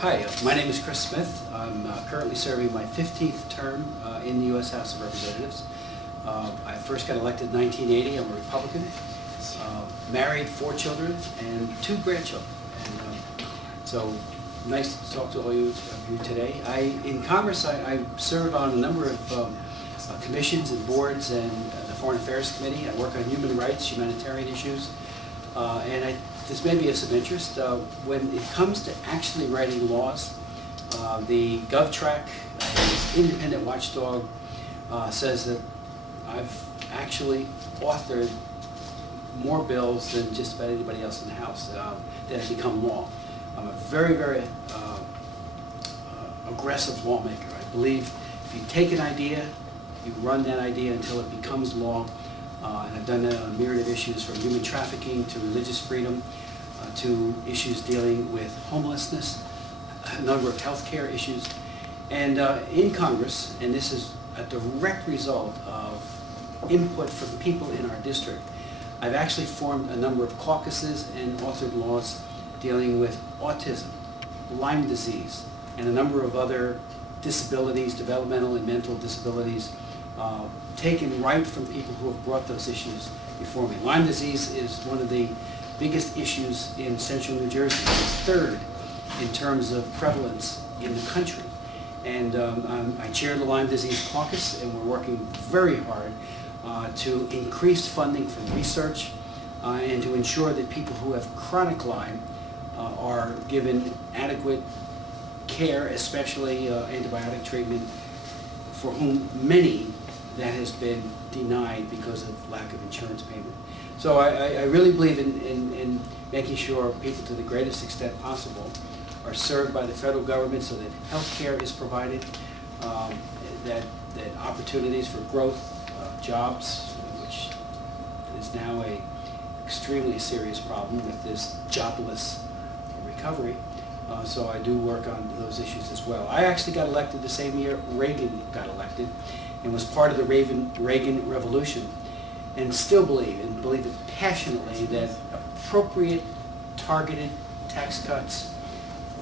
Hi, my name is Chris Smith. I'm currently serving my 15th term in the U.S. House of Representatives. I first got elected in 1980. I'm a Republican. Married, 4 children, and 2 grandchildren. And so nice to talk to all of you today. In Congress, I serve on a number of commissions and boards and the Foreign Affairs Committee. I work on human rights, humanitarian issues, and this may be of some interest. When it comes to actually writing laws, the GovTrack, an independent watchdog, says that I've actually authored more bills than just about anybody else in the House that have become law. I'm a very, very aggressive lawmaker. I believe if you take an idea, you run that idea until it becomes law. And I've done that on a myriad of issues, from human trafficking to religious freedom to issues dealing with homelessness, a number of healthcare issues. And in Congress, and this is a direct result of input from the people in our district, I've actually formed a number of caucuses and authored laws dealing with autism, Lyme disease, and a number of other disabilities, developmental and mental disabilities, taken right from people who have brought those issues before me. Lyme disease is one of the biggest issues in central New Jersey, third in terms of prevalence in the country. And I chair the Lyme Disease Caucus, and we're working very hard to increase funding for research and to ensure that people who have chronic Lyme are given adequate care, especially antibiotic treatment, for whom many that has been denied because of lack of insurance payment. So I really believe in making sure people, to the greatest extent possible, are served by the federal government so that health care is provided, that opportunities for growth, jobs, which is now a extremely serious problem with this jobless recovery. So I do work on those issues as well. I actually got elected the same year Reagan got elected and was part of the Reagan Revolution, and still believe it passionately, that appropriate targeted tax cuts,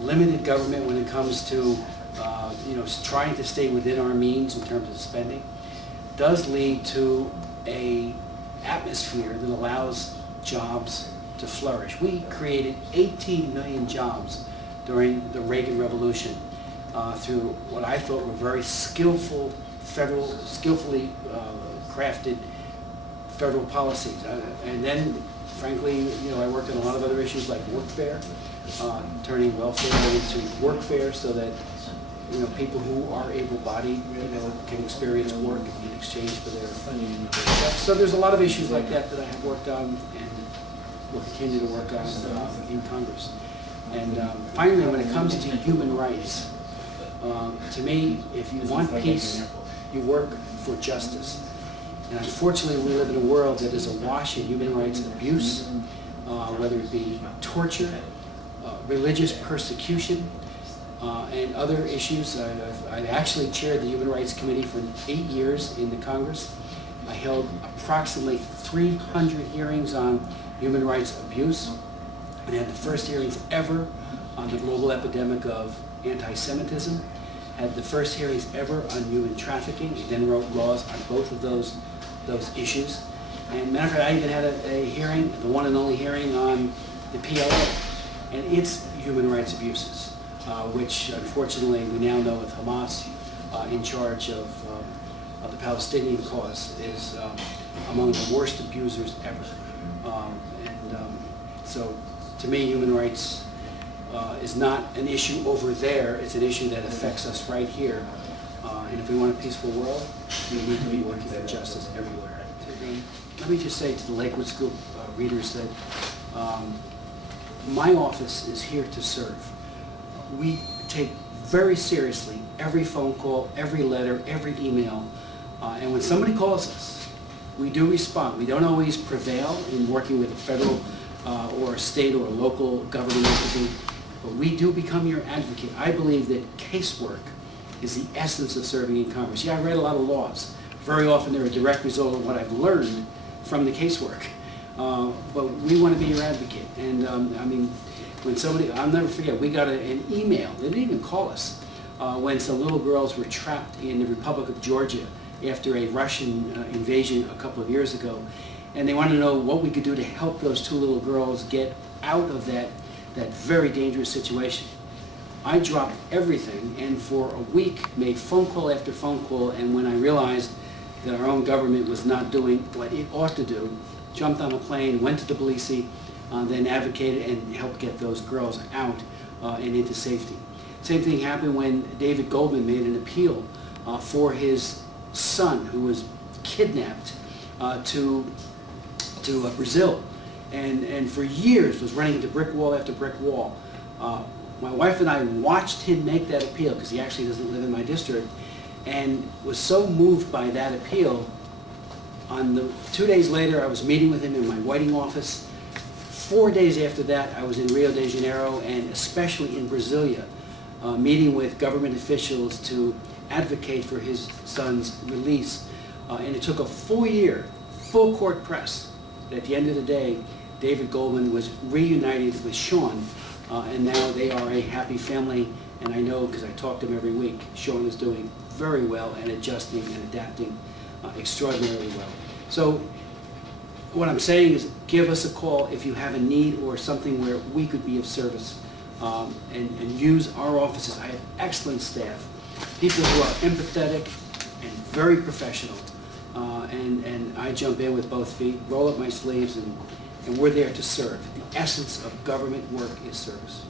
limited government when it comes to trying to stay within our means in terms of spending, does lead to an atmosphere that allows jobs to flourish. We created 18 million jobs during the Reagan Revolution through what I thought were very skillfully crafted federal policies. And then, frankly, I worked on a lot of other issues like workfare, turning welfare into workfare so that people who are able-bodied can experience work in exchange for their funding. So there's a lot of issues like that I have worked on and will continue to work on in Congress. And finally, when it comes to human rights, to me, if you want peace, you work for justice. And unfortunately, we live in a world that is awash in human rights abuse, whether it be torture, religious persecution, and other issues. I actually chaired the Human Rights Committee for 8 years in the Congress. I held approximately 300 hearings on human rights abuse, and had the first hearings ever on the global epidemic of anti-Semitism, had the first hearings ever on human trafficking, and then wrote laws on both of those issues. And matter of fact, I even had a hearing, the one and only hearing on the PLS and its human rights abuses, which unfortunately we now know with Hamas in charge of the Palestinian cause is among the worst abusers ever. So to me, human rights is not an issue over there, it's an issue that affects us right here. And if we want a peaceful world, we need to be working for justice everywhere. Let me just say to the Lakewood School readers that my office is here to serve. We take very seriously every phone call, every letter, every email, and when somebody calls us, we do respond. We don't always prevail in working with a federal or a state or a local government entity, but we do become your advocate. I believe that casework is the essence of serving in Congress. Yeah, I read a lot of laws. Very often they're a direct result of what I've learned from the casework. But we want to be your advocate. And when somebody, I'll never forget, we got an email, they didn't even call us, when some little girls were trapped in the Republic of Georgia after a Russian invasion a couple of years ago. And they wanted to know what we could do to help those two little girls get out of that very dangerous situation. I dropped everything and for a week made phone call after phone call, and when I realized that our own government was not doing what it ought to do, jumped on a plane, went to Tbilisi, then advocated and helped get those girls out and into safety. Same thing happened when David Goldman made an appeal for his son who was kidnapped to Brazil, and for years was running into brick wall after brick wall. My wife and I watched him make that appeal, because he actually doesn't live in my district, and was so moved by that appeal. 2 days later, I was meeting with him in my Whiting office. 4 days after that, I was in Rio de Janeiro, and especially in Brasilia, meeting with government officials to advocate for his son's release. And it took a full year, full court press. At the end of the day, David Goldman was reunited with Sean, and now they are a happy family. And I know, because I talk to him every week, Sean is doing very well and adjusting and adapting extraordinarily well. So what I'm saying is, give us a call if you have a need or something where we could be of service, and use our offices. I have excellent staff, people who are empathetic and very professional, and I jump in with both feet, roll up my sleeves, and we're there to serve. The essence of government work is service.